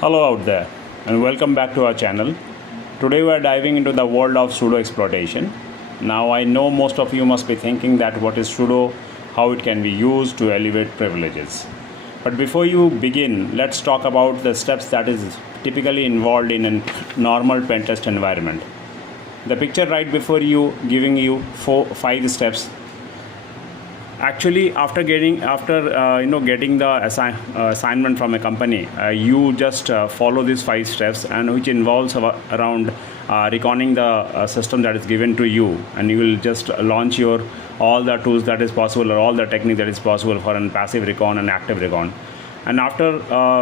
Hello out there and welcome back to our channel. Today we are diving into the world of sudo exploitation. Now I know most of you must be thinking that what is sudo, how it can be used to elevate privileges. But before you begin, let's talk about the steps that is typically involved in a normal pen test environment. The picture right before you giving you 5 steps. Actually, after getting the assignment from a company, you just follow these 5 steps, and which involves around reconning the system that is given to you, and you will just launch your all the tools that is possible or all the technique that is possible for a passive recon and active recon. And after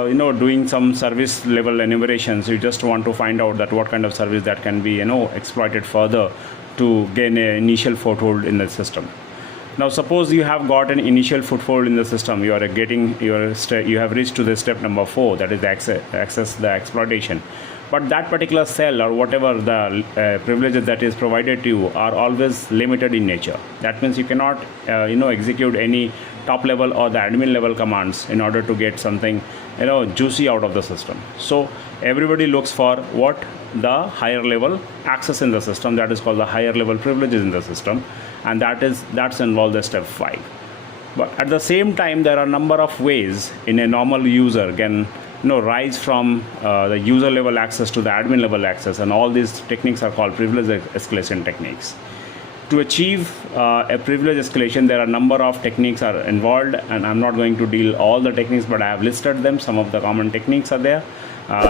doing some service level enumerations, you just want to find out that what kind of service that can be exploited further to gain an initial foothold in the system. Now suppose you have got an initial foothold in the system, you have reached to the step number 4, that is access the exploitation. But that particular cell or whatever the privileges that is provided to you are always limited in nature. That means you cannot execute any top level or the admin level commands in order to get something juicy out of the system. So everybody looks for what the higher level access in the system, that is called the higher level privileges in the system, and that's involved the step 5. But at the same time, there are a number of ways in a normal user can rise from the user level access to the admin level access, and all these techniques are called privilege escalation techniques. To achieve a privilege escalation, there are a number of techniques are involved, and I'm not going to deal all the techniques, but I have listed them. Some of the common techniques are there.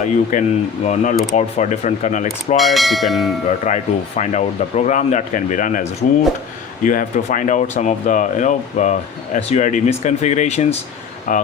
You can look out for different kernel exploits. You can try to find out the program that can be run as root. You have to find out some of the SUID misconfigurations,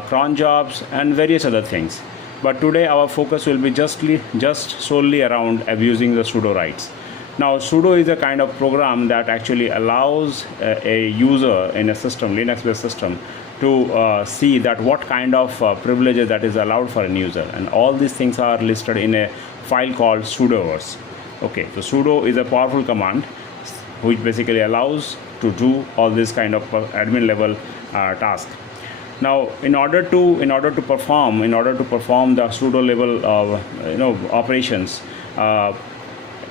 cron jobs, and various other things. But today our focus will be just solely around abusing the sudo rights. Now sudo is a kind of program that actually allows a user in a system, Linux-based system, to see that what kind of privileges that is allowed for a user, and all these things are listed in a file called sudoverse. Okay, so sudo is a powerful command which basically allows to do all this kind of admin level task. Now in order to perform the sudo level operations,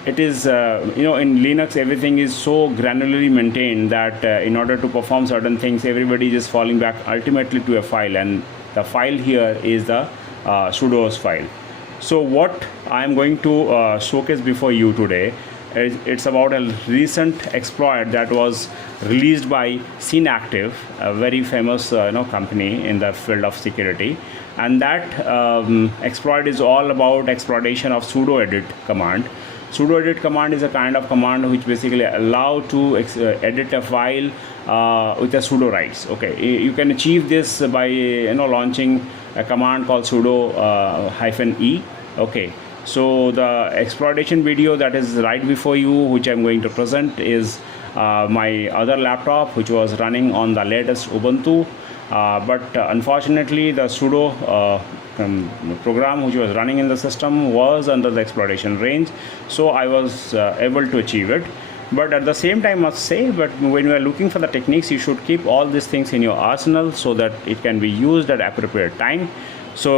it is in Linux everything is so granularly maintained that in order to perform certain things, everybody is falling back ultimately to a file, and the file here is the sudo's file. So what I am going to showcase before you today is it's about a recent exploit that was released by Synactive, a very famous company in the field of security, and that exploit is all about exploitation of sudo edit command. Sudo edit command is a kind of command which basically allow to edit a file with a sudo rights. Okay, you can achieve this by launching a command called sudo -e. Okay, so the exploitation video that is right before you, which I'm going to present, is my other laptop which was running on the latest Ubuntu, but unfortunately the sudo program which was running in the system was under the exploitation range, so I was able to achieve it. But at the same time, I must say, but when you are looking for the techniques, you should keep all these things in your arsenal so that it can be used at appropriate time. So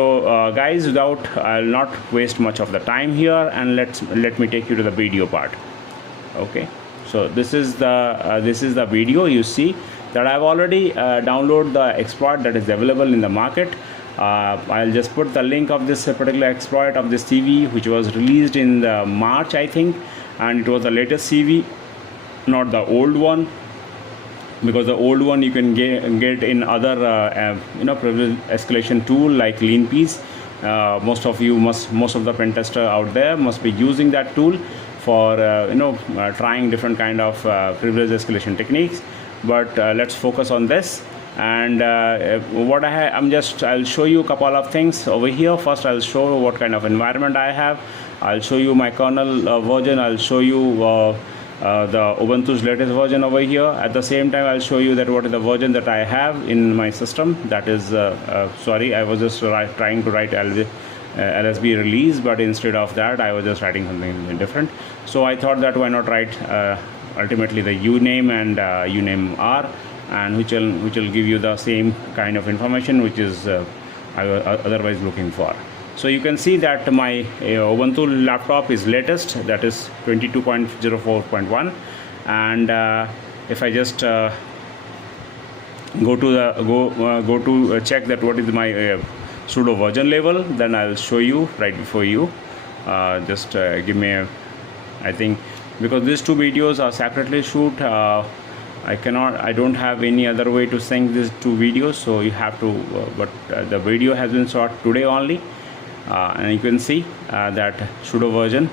guys, I'll not waste much of the time here, and let me take you to the video part. Okay, so this is the video. You see that I've already downloaded the exploit that is available in the market. I'll just put the link of this particular exploit of this CVE, which was released in the March, I think, and it was the latest CVE, not the old one, because the old one you can get in other privilege escalation tool like LeanPeace. Most of the pen tester out there must be using that tool for trying different kind of privilege escalation techniques. But let's focus on this. And what I'll show you a couple of things over here. First, I'll show what kind of environment I have. I'll show you my kernel version. I'll show you the Ubuntu's latest version over here. At the same time, I'll show you that what is the version that I have in my system. That is sorry, I was just trying to write LSB release, but instead of that I was just writing something different. So I thought that why not write ultimately the uname and uname r, and which will give you the same kind of information which is I was otherwise looking for. So you can see that my Ubuntu laptop is latest, that is 22.04.1, and if I just go to check that what is my sudo version level, then I'll show you right before you. Just give me a, I think, because these two videos are separately shoot, I don't have any other way to sync these two videos, so you have to, but the video has been shot today only, and you can see that sudo version,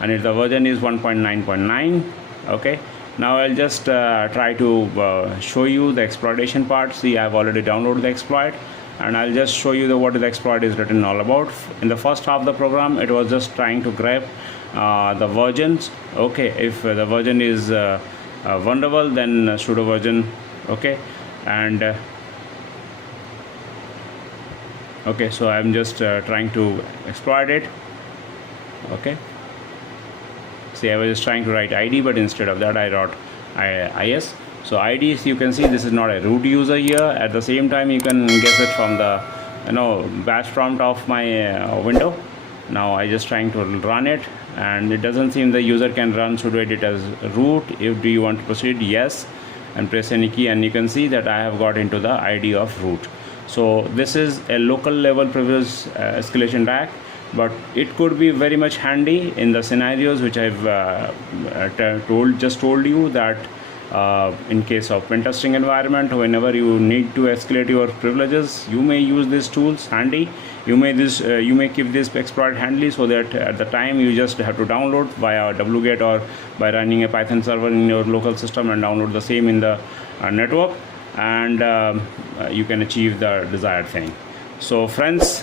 and the version is 1.9.9. okay, now I'll just try to show you the exploitation part. See, I've already downloaded the exploit, and I'll just show you what the exploit is written all about. In the first half of the program, it was just trying to grab the versions. Okay, if the version is vulnerable, then sudo version. Okay, and okay, so I'm just trying to exploit it. Okay, see, I was just trying to write ID, but instead of that I wrote IS. So IDs, you can see this is not a root user here. At the same time, you can guess it from the bash prompt of my window. Now I just trying to run it, and it doesn't seem the user can run sudo edit as root. If do you want to proceed, yes, and press any key, and you can see that I have got into the ID of root. So this is a local level privilege escalation DAC, but it could be very much handy in the scenarios which I've just told you, that in case of pen testing environment, whenever you need to escalate your privileges, you may use these tools handy. You may keep this exploit handy, so that at the time you just have to download via wget or by running a Python server in your local system and download the same in the network, and you can achieve the desired thing. So friends,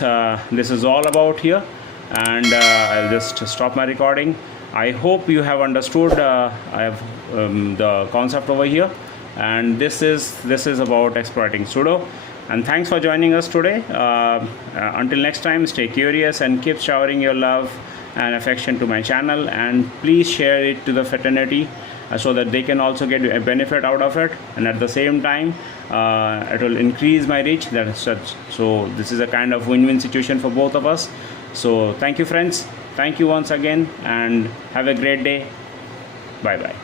this is all about here, and I'll just stop my recording. I hope you have understood I have the concept over here, and this is about exploiting sudo. And thanks for joining us today. Until next time, stay curious and keep showering your love and affection to my channel, and please share it to the fraternity so that they can also get a benefit out of it, and at the same time it will increase my reach. That is such. So this is a kind of win-win situation for both of us. So thank you, friends. Thank you once again, and have a great day. Bye bye.